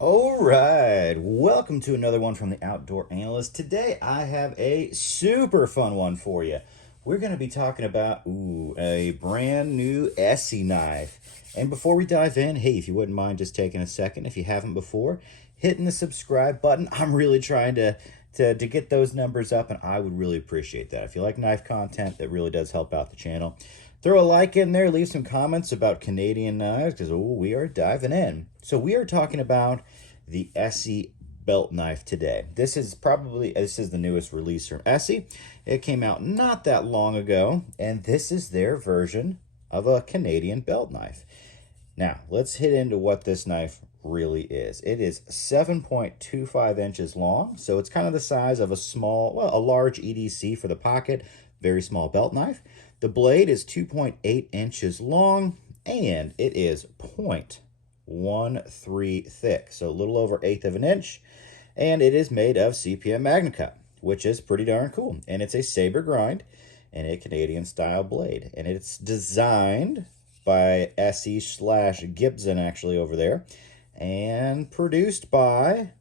All right, welcome to another one from the Outdoor Analyst. Today I have a super fun one for you. We're going to be talking about a brand new ESEE knife. And before we dive in, hey, if you wouldn't mind just taking a second, if you haven't before, hitting the subscribe button. I'm really trying to get those numbers up, and I would really appreciate that. If you like knife content, that really does help out the channel. Throw a like in there, leave some comments about Canadian knives, because we are diving in. So we are talking about the ESEE belt knife today. This is the newest release from ESEE. It came out not that long ago, and this is their version of a Canadian belt knife. Now, let's hit into what this knife really is. It is 7.25 inches long, so it's kind of the size of a large EDC for the pocket, very small belt knife. The blade is 2.8 inches long, and it is 0.13 thick, so a little over 1/8 of an inch, and it is made of CPM MagnaCut, which is pretty darn cool. And it's a saber grind and a Canadian style blade, and it's designed by ESEE/Gibson actually over there, and produced by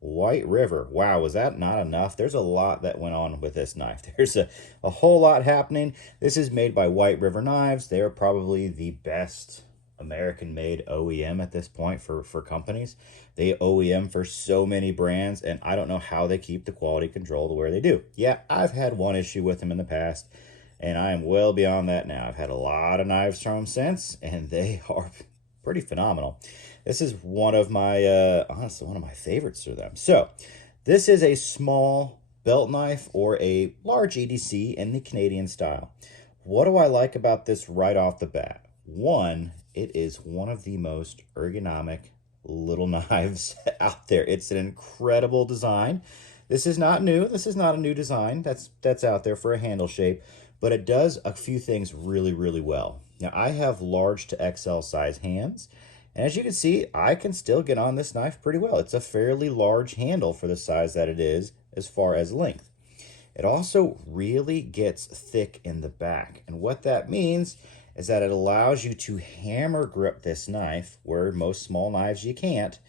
White River. Wow, was that not enough? There's a lot that went on with this knife. There's a whole lot happening. This is made by White River Knives. They are probably the best American-made OEM at this point for companies. They OEM for so many brands, and I don't know how they keep the quality control to where they do. Yeah, I've had one issue with them in the past, and I am well beyond that now. I've had a lot of knives from them since, and they are pretty phenomenal. This is one of my, honestly, one of my favorites for them. So this is a small belt knife or a large EDC in the Canadian style. What do I like about this right off the bat? One, it is one of the most ergonomic little knives out there. It's an incredible design. This is not new. This is not a new design that's out there for a handle shape, but it does a few things really, really well. Now, I have large to XL size hands, and as you can see, I can still get on this knife pretty well. It's a fairly large handle for the size that it is as far as length. It also really gets thick in the back, and what that means is that it allows you to hammer grip this knife where most small knives you can't,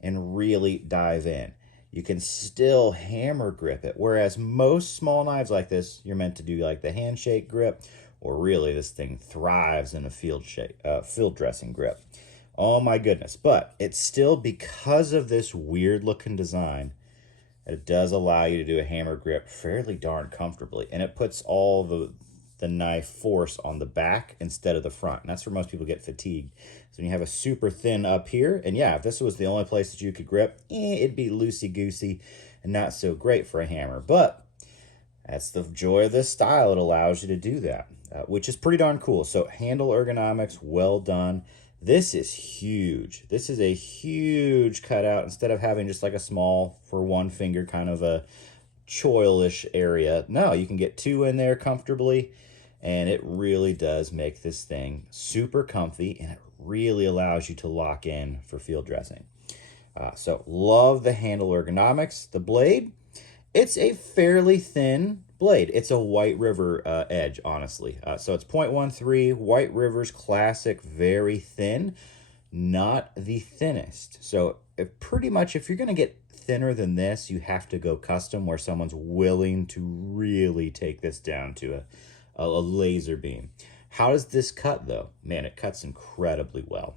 and really dive in. You can still hammer grip it, whereas most small knives like this, you're meant to do like the handshake grip, or really this thing thrives in a field dressing grip. Oh my goodness. But it's still, because of this weird looking design, it does allow you to do a hammer grip fairly darn comfortably, and it puts all the knife force on the back instead of the front, and that's where most people get fatigued. So when you have a super thin up here, and yeah, if this was the only place that you could grip, it'd be loosey-goosey and not so great for a hammer. But that's the joy of this style. It allows you to do that, which is pretty darn cool. So handle ergonomics, well done. This is huge. This is a huge cutout. Instead of having just like a small for one finger kind of a choil-ish area, no, you can get two in there comfortably, and it really does make this thing super comfy, and it really allows you to lock in for field dressing. So love the handle ergonomics. The blade, it's a fairly thin blade. It's a White River edge, honestly. So it's 0.13, White River's classic, very thin, not the thinnest. So pretty much if you're going to get thinner than this, you have to go custom, where someone's willing to really take this down to a laser beam. How does this cut, though? Man, it cuts incredibly well.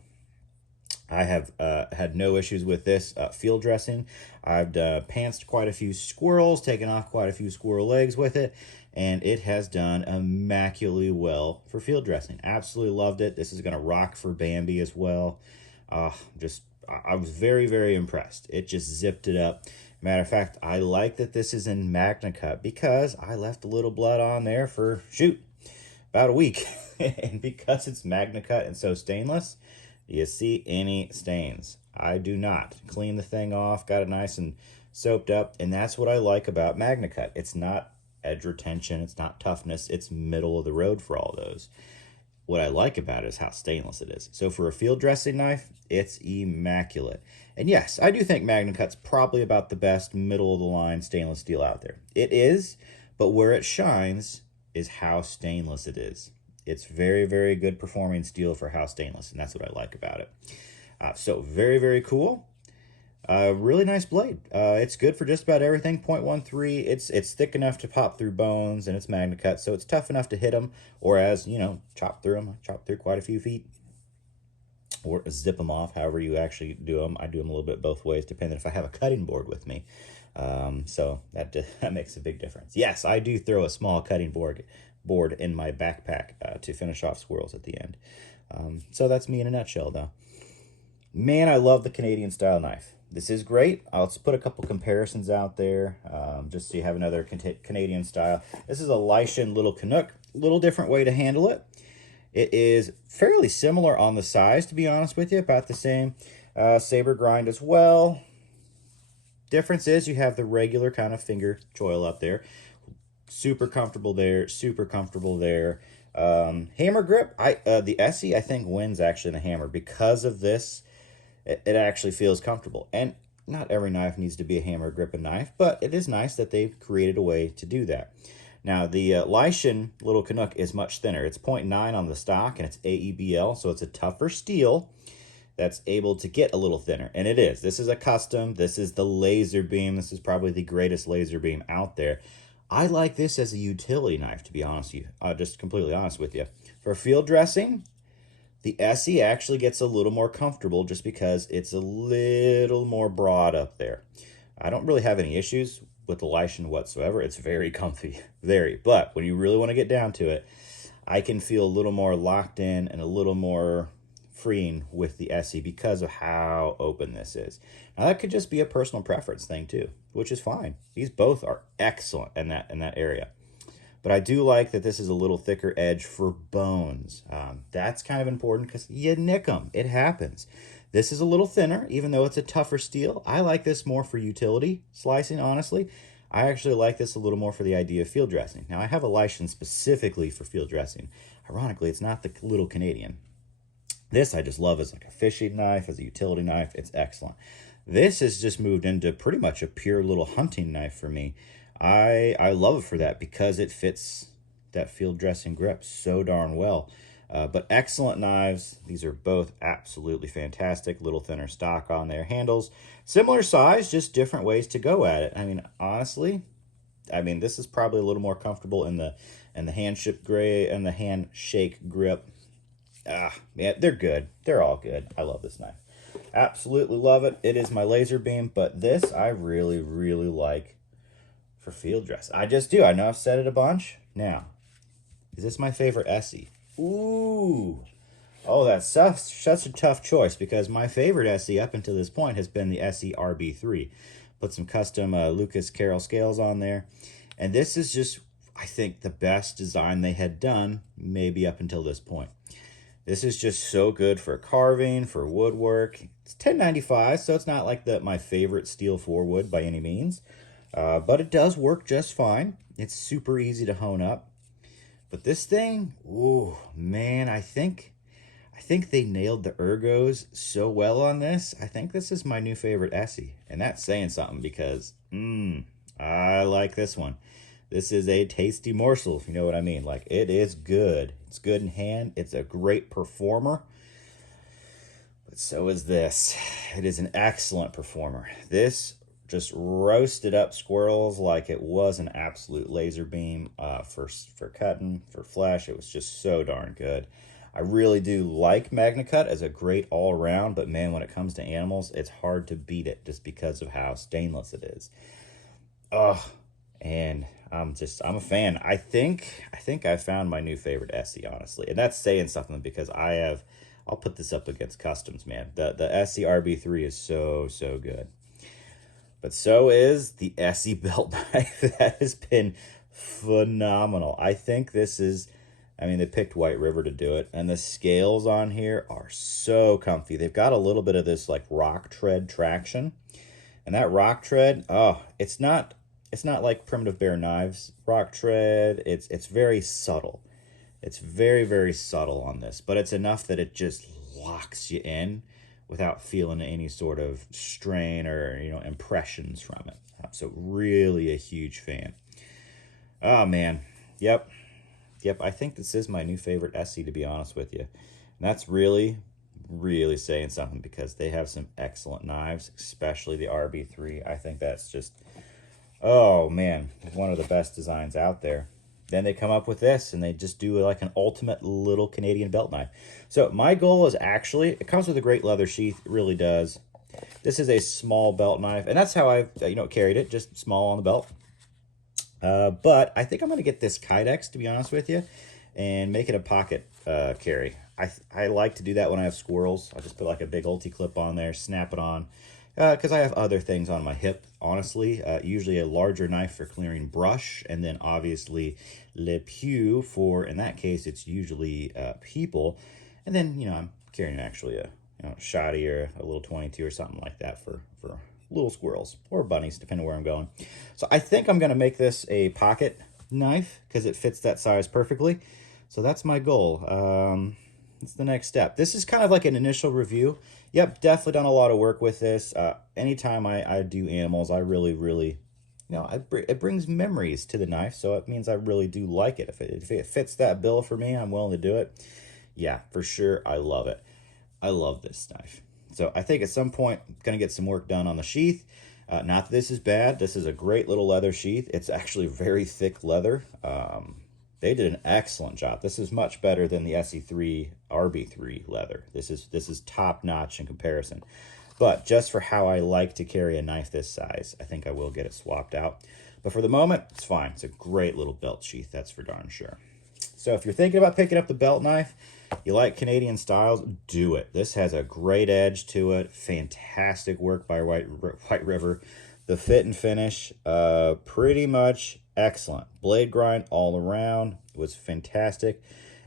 I have had no issues with this field dressing. I've pantsed quite a few squirrels, taken off quite a few squirrel legs with it, and it has done immaculately well for field dressing. Absolutely loved it. This is going to rock for Bambi as well. I was very, very impressed. It just zipped it up. Matter of fact, I like that this is in MagnaCut because I left a little blood on there for, about a week. And because it's MagnaCut and so stainless, do you see any stains? I do not. Clean the thing off, got it nice and soaped up, and that's what I like about MagnaCut. It's not edge retention, it's not toughness, it's middle of the road for all those. What I like about it is how stainless it is. So for a field dressing knife, it's immaculate. And yes, I do think MagnaCut's probably about the best middle of the line stainless steel out there. It is, but where it shines is how stainless it is. It's very, very good performing steel for how stainless, and that's what I like about it. So very, very cool. Really nice blade. It's good for just about everything. 0.13. It's thick enough to pop through bones, and it's magna cut, so it's tough enough to hit them, or as you know, chop through them. Chop through quite a few feet, or zip them off. However you actually do them. I do them a little bit both ways, depending if I have a cutting board with me. So that makes a big difference. Yes, I do throw a small cutting board in my backpack to finish off squirrels at the end. So that's me in a nutshell, though. Man, I love the Canadian style knife. This is great. I'll put a couple comparisons out there, just so you have another Canadian style. This is a Lycian Little Canuck. Little different way to handle it. It is fairly similar on the size, to be honest with you. About the same. Saber grind as well. Difference is you have the regular kind of finger choil up there. Super comfortable there. Super comfortable there. Hammer grip. The ESEE, I think, wins actually in the hammer because of this. It actually feels comfortable. And not every knife needs to be a hammer grip and knife, but it is nice that they've created a way to do that. Now, the Lycian Little Canuck is much thinner. It's 0.9 on the stock, and it's AEBL, so it's a tougher steel that's able to get a little thinner. And it is. This is a custom. This is the laser beam. This is probably the greatest laser beam out there. I like this as a utility knife, to be honest with you. Just completely honest with you. For field dressing, the ESEE actually gets a little more comfortable just because it's a little more broad up there. I don't really have any issues with the Lycian whatsoever. It's very comfy, very. But when you really want to get down to it, I can feel a little more locked in and a little more freeing with the ESEE because of how open this is. Now that could just be a personal preference thing too, which is fine. These both are excellent in that area. But I do like that this is a little thicker edge for bones. That's kind of important because you nick them. It happens. This is a little thinner, even though it's a tougher steel. I like this more for utility slicing, honestly. I actually like this a little more for the idea of field dressing. Now, I have a Lycian specifically for field dressing. Ironically, it's not the little Canadian. This I just love as like a fishing knife, as a utility knife. It's excellent. This has just moved into pretty much a pure little hunting knife for me. I love it for that because it fits that field dressing grip so darn well. But excellent knives. These are both absolutely fantastic. Little thinner stock on their handles. Similar size, just different ways to go at it. I mean, honestly, this is probably a little more comfortable in the handshake grip. Yeah, they're good. They're all good. I love this knife. Absolutely love it. It is my laser beam, but this I really, really like for field dress. I just do. I know I've said it a bunch. Now, is this my favorite ESEE? Ooh. Oh, that's such a tough choice because my favorite ESEE up until this point has been the ESEE RB3. Put some custom Lucas Carroll scales on there. And this is just, I think, the best design they had done maybe up until this point. This is just so good for carving, for woodwork. It's $10.95, so it's not like my favorite steel 4-wood by any means. But it does work just fine. It's super easy to hone up. But this thing, ooh, man, I think they nailed the ergos so well on this. I think this is my new favorite ESEE. And that's saying something because, I like this one. This is a tasty morsel, if you know what I mean. Like, it is good. It's good in hand. It's a great performer. But so is this. It is an excellent performer. This just roasted up squirrels like it was an absolute laser beam for cutting, for flesh. It was just so darn good. I really do like Magna Cut as a great all-around, but man, when it comes to animals, it's hard to beat it just because of how stainless it is. And I'm a fan. I think I found my new favorite ESEE, honestly. And that's saying something because I'll put this up against customs, man. The ESEE RB3 is so good. But so is the ESEE belt knife. That has been phenomenal. I think this is, they picked White River to do it. And the scales on here are so comfy. They've got a little bit of this like rock tread traction. And that rock tread, it's not like Primitive Bear Knives rock tread. It's very subtle. It's very, very subtle on this. But it's enough that it just locks you in without feeling any sort of strain or impressions from it. So really a huge fan. Oh man, yep. I think this is my new favorite ESEE, to be honest with you. And that's really really saying something, because they have some excellent knives, especially the RB3. I think that's just, oh man, one of the best designs out there. Then they come up with this, and they just do like an ultimate little Canadian belt knife. So my goal is actually, it comes with a great leather sheath, it really does. This is a small belt knife, and that's how I, carried it, just small on the belt. But I think I'm going to get this Kydex, to be honest with you, and make it a pocket carry. I like to do that when I have squirrels. I just put like a big ulti clip on there, snap it on, because I have other things on my hip, honestly. Usually a larger knife for clearing brush, and then obviously le pieu for, in that case, it's usually people. And then, I'm carrying actually a shoddy or a little 22 or something like that for little squirrels or bunnies, depending on where I'm going. So I think I'm going to make this a pocket knife because it fits that size perfectly. So that's my goal. It's the next step. This is kind of like an initial review. Yep, definitely done a lot of work with this. Anytime I do animals, I really, it brings memories to the knife, so it means I really do like it. If it fits that bill for me, I'm willing to do it. Yeah, for sure, I love it. I love this knife. So I think at some point, I'm going to get some work done on the sheath. Not that this is bad. This is a great little leather sheath. It's actually very thick leather. They did an excellent job. This is much better than the ESEE RB3 leather. This is top notch in comparison. But just for how I like to carry a knife this size, I think I will get it swapped out. But for the moment, it's fine. It's a great little belt sheath, that's for darn sure. So if you're thinking about picking up the belt knife, you like Canadian styles, do it. This has a great edge to it. Fantastic work by White River. The fit and finish, pretty much excellent. Blade grind all around. It was fantastic.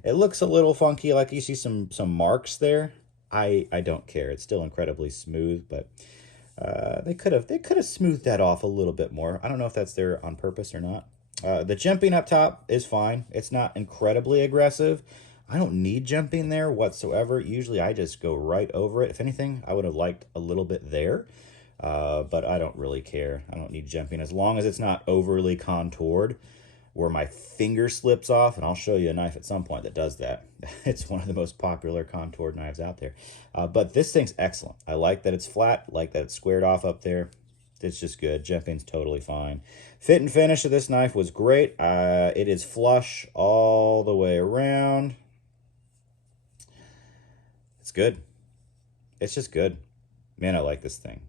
It looks a little funky, like you see some marks there. I don't care. It's still incredibly smooth, but they could have smoothed that off a little bit more. I don't know if that's there on purpose or not. The jumping up top is fine. It's not incredibly aggressive. I don't need jumping there whatsoever. Usually I just go right over it. If anything, I would have liked a little bit there, but I don't really care. I don't need jumping as long as it's not overly contoured where my finger slips off, and I'll show you a knife at some point that does that. It's one of the most popular contoured knives out there. But this thing's excellent. I like that it's flat, like that it's squared off up there. It's just good. Jumping's totally fine. Fit and finish of this knife was great. It is flush all the way around. It's good. It's just good. Man, I like this thing.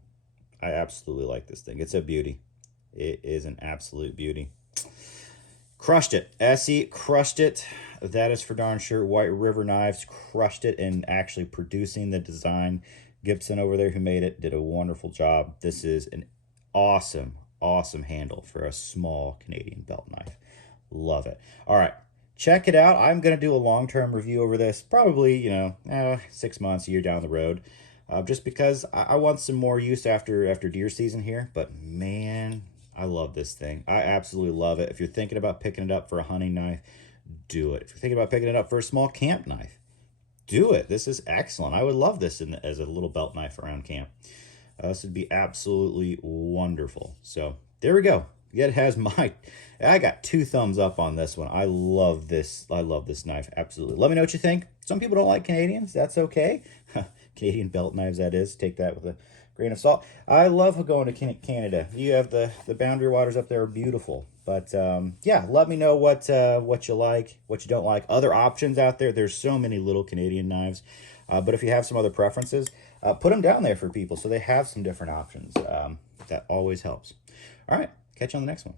I absolutely like this thing. It's a beauty. It is an absolute beauty. Crushed it. ESEE crushed it. That is for darn sure. White River Knives crushed it in actually producing the design. Gibson over there who made it did a wonderful job. This is an awesome, awesome handle for a small Canadian belt knife. Love it. All right. Check it out. I'm going to do a long-term review over this, probably, 6 months, a year down the road, just because I want some more use after deer season here. But man, I love this thing. I absolutely love it. If you're thinking about picking it up for a hunting knife, do it. If you're thinking about picking it up for a small camp knife, do it. This is excellent. I would love this as a little belt knife around camp. This would be absolutely wonderful. So there we go. It has I got 2 thumbs up on this one. I love this. I love this knife. Absolutely. Let me know what you think. Some people don't like Canadians. That's okay. Canadian belt knives, that is. Take that with a grain of salt. I love going to Canada. You have the boundary waters up there are beautiful. But yeah, let me know what you like, what you don't like. Other options out there. There's so many little Canadian knives. But if you have some other preferences, put them down there for people so they have some different options. That always helps. All right. Catch you on the next one.